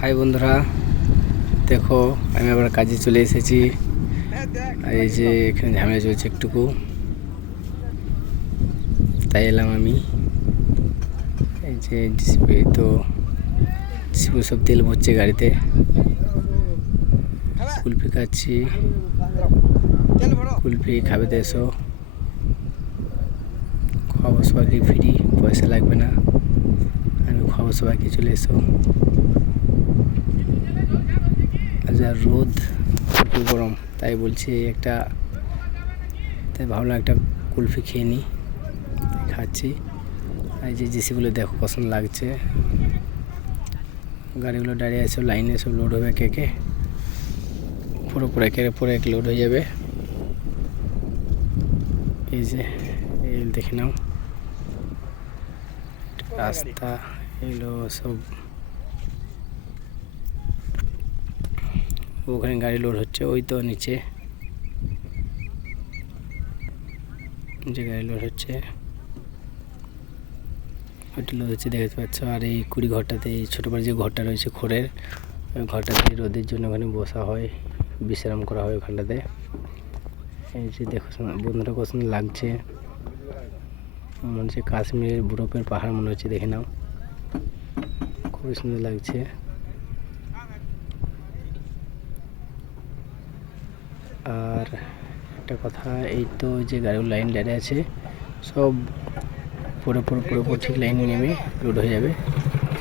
High বন্ধুরা, দেখো আমি আবার কাজে চলে এসেছি। আর এই যে এখানে ঝামেলা চলছে একটুকু, তাই এলাম আমি। এই যে ডিসপ্লে তো ডিসপ্লে সব তেল ভরছে গাড়িতে। কুলফি খাচ্ছি, কুলফি খাবে তো এসো, খাওয়াবো সবাইকে ফ্রি, পয়সা লাগবে না। আমি খাওয়াবো সবাইকে, চলে এসো। আর যা রোদ, একটু গরম, তাই বলছি তাই ভাবলাম একটা কুলফি খেয়ে নিই। খাচ্ছি। আর যে জেসিগুলো দেখো পছন্দ লাগছে, গাড়িগুলো দাঁড়িয়ে আছে লাইনে, সব লোড হবে একে পুরো একের পরে এক লোড হয়ে যাবে। এই যে এই দেখে নাও রাস্তা, এগুলো সব ওখানে গাড়ি লোড হচ্ছে, ওই তো নিচে যে গাড়ি লোড হচ্ছে, ওইটা লোড হচ্ছে দেখতে পাচ্ছ। আর এই কুড়ি ঘরটাতে, এই ছোটো বড় যে ঘরটা রয়েছে খড়ের, ওই ঘরটাতে রোদের জন্য ওখানে বসা হয়, বিশ্রাম করা হয় ওখানটাতে। এই যে দেখো বন্ধুরা কত সুন্দর লাগছে, মনে হচ্ছে কাশ্মীরের বরফের পাহাড় মনে হচ্ছে, দেখে নাও খুবই সুন্দর লাগছে। আর একটা কথা, এই তো যে গাড়িগুলো লাইন দাঁড়িয়ে আছে, সব পুরো ঠিক লাইনে নেমে লোড হয়ে যাবে।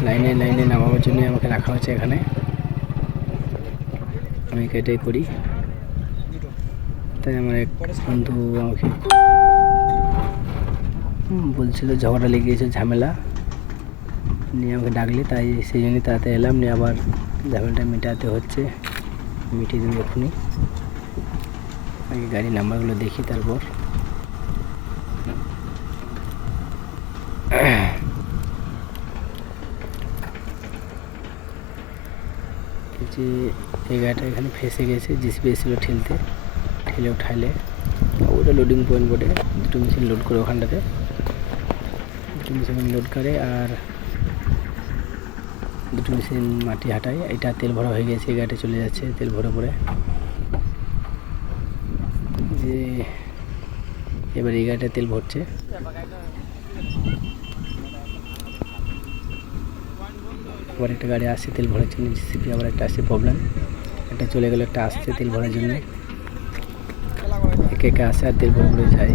লাইনে নামাবার জন্য আমাকে রাখা হচ্ছে এখানে, আমি এটাই করি। তাই আমার এক বন্ধু আমাকে বলছিল ঝগড়া লেগে গেছে, ঝামেলা নিয়ে আমাকে ডাকলে, তাই সেই জন্যই তাড়াতাড়ি এলাম। নিয়ে আবার ঝামেলাটা মেটাতে হচ্ছে, মিটিয়ে দেবো এখনই। আগে গাড়ির নাম্বারগুলো দেখি, তারপর যে এই গাড়িটা এখানে ফেসে গেছে, জিসিবি এসেছিলো ঠেলে উঠাইলে, ওটা লোডিং পয়েন্ট বোর্ডে দুটো মেশিন লোড করে, ওখানটাতে দুটো মেশিন লোড করে আর দুটো মেশিন মাটি হাঁটায়। এটা তেল ভরা হয়ে গেছে, এই গাড়িটা চলে যাচ্ছে তেল ভরে পরে। যে এবার এই গাড়িটা তেল ভরছে। আবার একটা গাড়ি আসছে তেল ভরার জন্য, জিসিপি আবার একটা আসছে প্রবলেম, একটা চলে গেলে একটা আসছে তেল ভরার জন্য। একে আসে আর তেল ভরে যায়,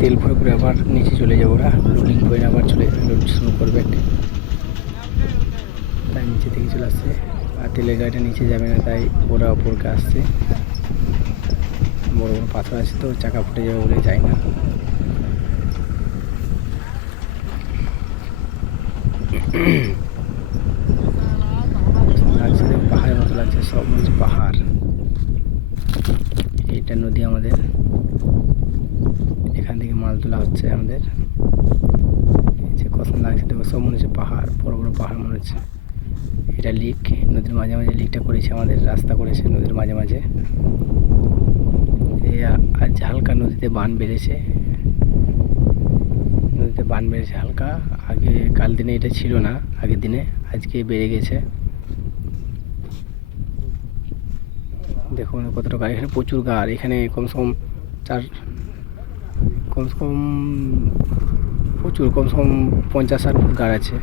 তেল ভরে আবার নিচে চলে যাবো, ওরা লোডিং করে আবার লোড শুরু করবে, তাই নিচে থেকে চলে আসছে। আর তেলের গাড়িটা নিচে যাবে না, তাই ওরা ওপরকে আসছে। বড় পাথর আছে তো, চাকা ফুটে যাবে বলে যায় না। লাগছে, পাহাড়ের মতো লাগছে, সব মনে হচ্ছে পাহাড়। এইটা নদী আমাদের, এখান থেকে মাল তোলা হচ্ছে আমাদের। এই যে কত লাগছে দেখো, সব মনে হচ্ছে পাহাড়, বড় পাহাড় মনে হচ্ছে। এটা লিক, নদীর মাঝে লিকটা করেছে আমাদের, রাস্তা করেছে নদীর মাঝে। এই আজ হালকা নদীতে বান বেড়েছে, হালকা। আগে কাল দিনে এটা ছিল না, আগের দিনে, আজকে বেড়ে গেছে। দেখুন কতটা গাড়ি, এখানে প্রচুর গাড়ি, এখানে কমসে কম প্রচুর, কমসে কম 50-60 গাড়ি আছে।